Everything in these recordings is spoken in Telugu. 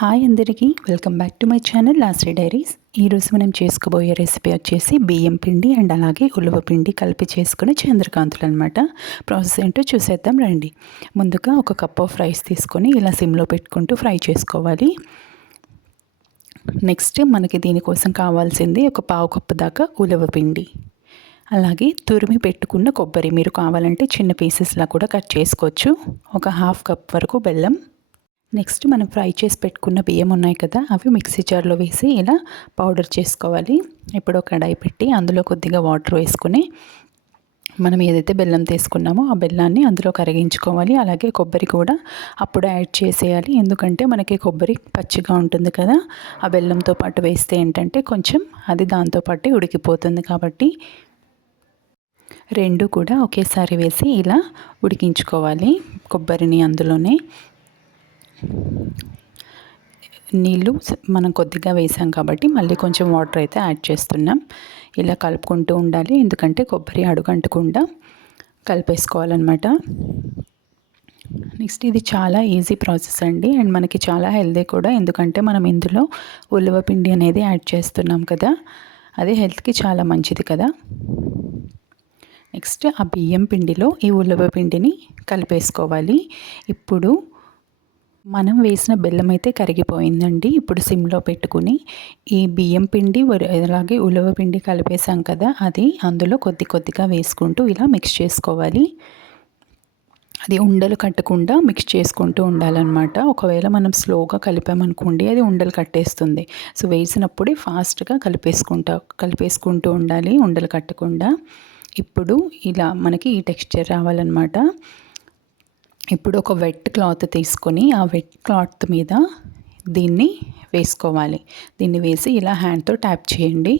హాయ్ అందరికీ. Welcome back to my channel లాస్రీ diaries ఈరోజు మనం చేసుకోబోయే రెసిపీ వచ్చేసి బియ్యం పిండి అండ్ అలాగే ఉలువ పిండి కలిపి చేసుకునే చంద్రకాంతులు అనమాట ప్రాసెస్ ఏంటో చూసేద్దాం రండి. ముందుగా ఒక కప్ ఆఫ్ రైస్ తీసుకొని ఇలా సిమ్లో పెట్టుకుంటూ ఫ్రై చేసుకోవాలి. నెక్స్ట్ మనకి దీనికోసం కావాల్సింది ఒక పావు కప్పు దాకా ఉలవ పిండి. అలాగే తురిమి పెట్టుకున్న కొబ్బరి మీరు కావాలంటే చిన్న పీసెస్లా కూడా కట్ చేసుకోవచ్చు. ఒక హాఫ్ కప్ వరకు బెల్లం నెక్స్ట్ మనం ఫ్రై చేసి పెట్టుకున్న బియ్యం ఉన్నాయి కదా అవి మిక్సీ జార్లో వేసి ఇలా పౌడర్ చేసుకోవాలి. ఇప్పుడు కడాయి పెట్టి అందులో కొద్దిగా వాటర్ వేసుకుని మనం ఏదైతే బెల్లం తీసుకున్నామో ఆ బెల్లాన్ని అందులో కరిగించుకోవాలి. అలాగే కొబ్బరి కూడా అప్పుడు యాడ్ చేసేయాలి. ఎందుకంటే మనకి కొబ్బరి పచ్చిగా ఉంటుంది కదా ఆ బెల్లంతో పాటు వేస్తే ఏంటంటే కొంచెం అది దాంతోపాటు ఉడికిపోతుంది కాబట్టి రెండు కూడా ఒకేసారి వేసి ఇలా ఉడికించుకోవాలి కొబ్బరిని అందులోనే. నీళ్ళు మనం కొద్దిగా వేసాం కాబట్టి మళ్ళీ కొంచెం వాటర్ అయితే యాడ్ చేస్తున్నాం. ఇలా కలుపుకుంటూ ఉండాలి. ఎందుకంటే కొబ్బరి అడుగంటకుండా కలిపేసుకోవాలన్నమాట. నెక్స్ట్ ఇది చాలా ఈజీ ప్రాసెస్ అండి. అండ్ మనకి చాలా హెల్దీ కూడా. ఎందుకంటే మనం ఇందులో ఉలువ పిండి అనేది యాడ్ చేస్తున్నాం కదా. అది హెల్త్కి చాలా మంచిది కదా. నెక్స్ట్ ఆ బియ్యం పిండిలో ఈ ఉలువ పిండిని కలిపేసుకోవాలి. ఇప్పుడు మనం వేసిన బెల్లం అయితే కరిగిపోయిందండి. ఇప్పుడు సిమ్లో పెట్టుకుని ఈ బియ్యం పిండి అలాగే ఉలవ పిండి కలిపేసాం కదా అది అందులో కొద్ది కొద్దిగా వేసుకుంటూ ఇలా మిక్స్ చేసుకోవాలి. అది ఉండలు కట్టకుండా మిక్స్ చేసుకుంటూ ఉండాలన్నమాట. ఒకవేళ మనం స్లోగా కలిపామనుకోండి అది ఉండలు కట్టేస్తుంది. సో వేసినప్పుడే ఫాస్ట్గా కలిపేసుకుంటా కలిపేసుకుంటూ ఉండాలి ఉండలు కట్టకుండా. ఇప్పుడు ఇలా మనకి ఈ టెక్స్చర్ రావాలన్నమాట. ఇప్పుడు ఒక వెట్ క్లాత్ తీసుకొని ఆ వెట్ క్లాత్ మీద దీన్ని వేసుకోవాలి. దీన్ని వేసి ఇలా హ్యాండ్తో ట్యాప్ చేయండి.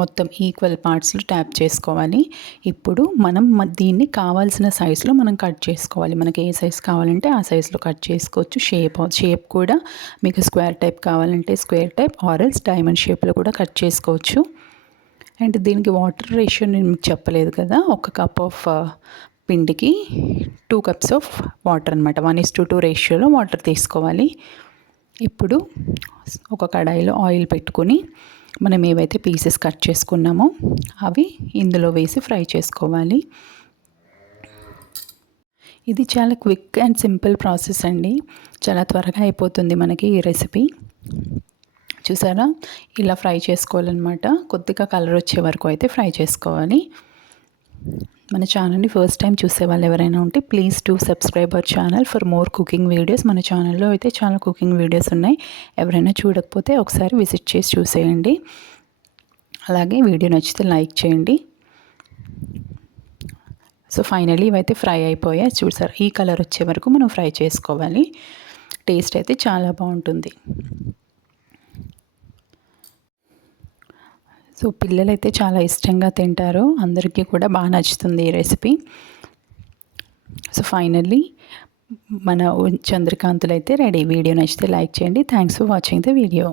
మొత్తం ఈక్వల్ పార్ట్స్లో ట్యాప్ చేసుకోవాలి. ఇప్పుడు మనం దీన్ని కావాల్సిన సైజులో మనం కట్ చేసుకోవాలి. మనకి ఏ సైజ్ కావాలంటే ఆ సైజులో కట్ చేసుకోవచ్చు. షేప్ షేప్ కూడా మీకు స్క్వేర్ టైప్ కావాలంటే స్క్వేర్ టైప్ ఆరల్స్ డైమండ్ షేప్లో కూడా కట్ చేసుకోవచ్చు. అండ్ దీనికి వాటర్ రేషియో నేను మీకు చెప్పలేదు కదా. ఒక కప్ ఆఫ్ పిండికి టూ కప్స్ ఆఫ్ వాటర్ అనమాట వన్ ఇస్ టు టూ రేషియోలో వాటర్ తీసుకోవాలి. ఇప్పుడు ఒక కడాయిలో ఆయిల్ పెట్టుకొని మనం ఏవైతే పీసెస్ కట్ చేసుకున్నామో అవి ఇందులో వేసి ఫ్రై చేసుకోవాలి. ఇది చాలా క్విక్ అండ్ సింపుల్ ప్రాసెస్ అండి. చాలా త్వరగా అయిపోతుంది మనకి ఈ రెసిపీ చూసారా? ఇలా ఫ్రై చేసుకోవాలన్నమాట. కొద్దిగా కలర్ వచ్చే వరకు అయితే ఫ్రై చేసుకోవాలి. మన ఛానల్ని ఫస్ట్ టైం చూసే వాళ్ళు ఎవరైనా ఉంటే please to subscribe our channel for more cooking videos మన ఛానల్లో అయితే చాలా కుకింగ్ వీడియోస్ ఉన్నాయి. ఎవరైనా చూడకపోతే ఒకసారి విజిట్ చేసి చూసేయండి. అలాగే వీడియో నచ్చితే లైక్ చేయండి. సో ఫైనలీ ఇవైతే ఫ్రై అయిపోయాయి. చూసారు? ఈ కలర్ వచ్చే వరకు మనం ఫ్రై చేసుకోవాలి. టేస్ట్ అయితే చాలా బాగుంటుంది. సో పిల్లలైతే చాలా ఇష్టంగా తింటారు. అందరికీ కూడా బాగా నచ్చుతుంది ఈ రెసిపీ. సో ఫైనల్లీ మన చంద్రకాంతులు అయితే రెడీ. వీడియో నచ్చితే లైక్ చేయండి. Thanks for watching the video.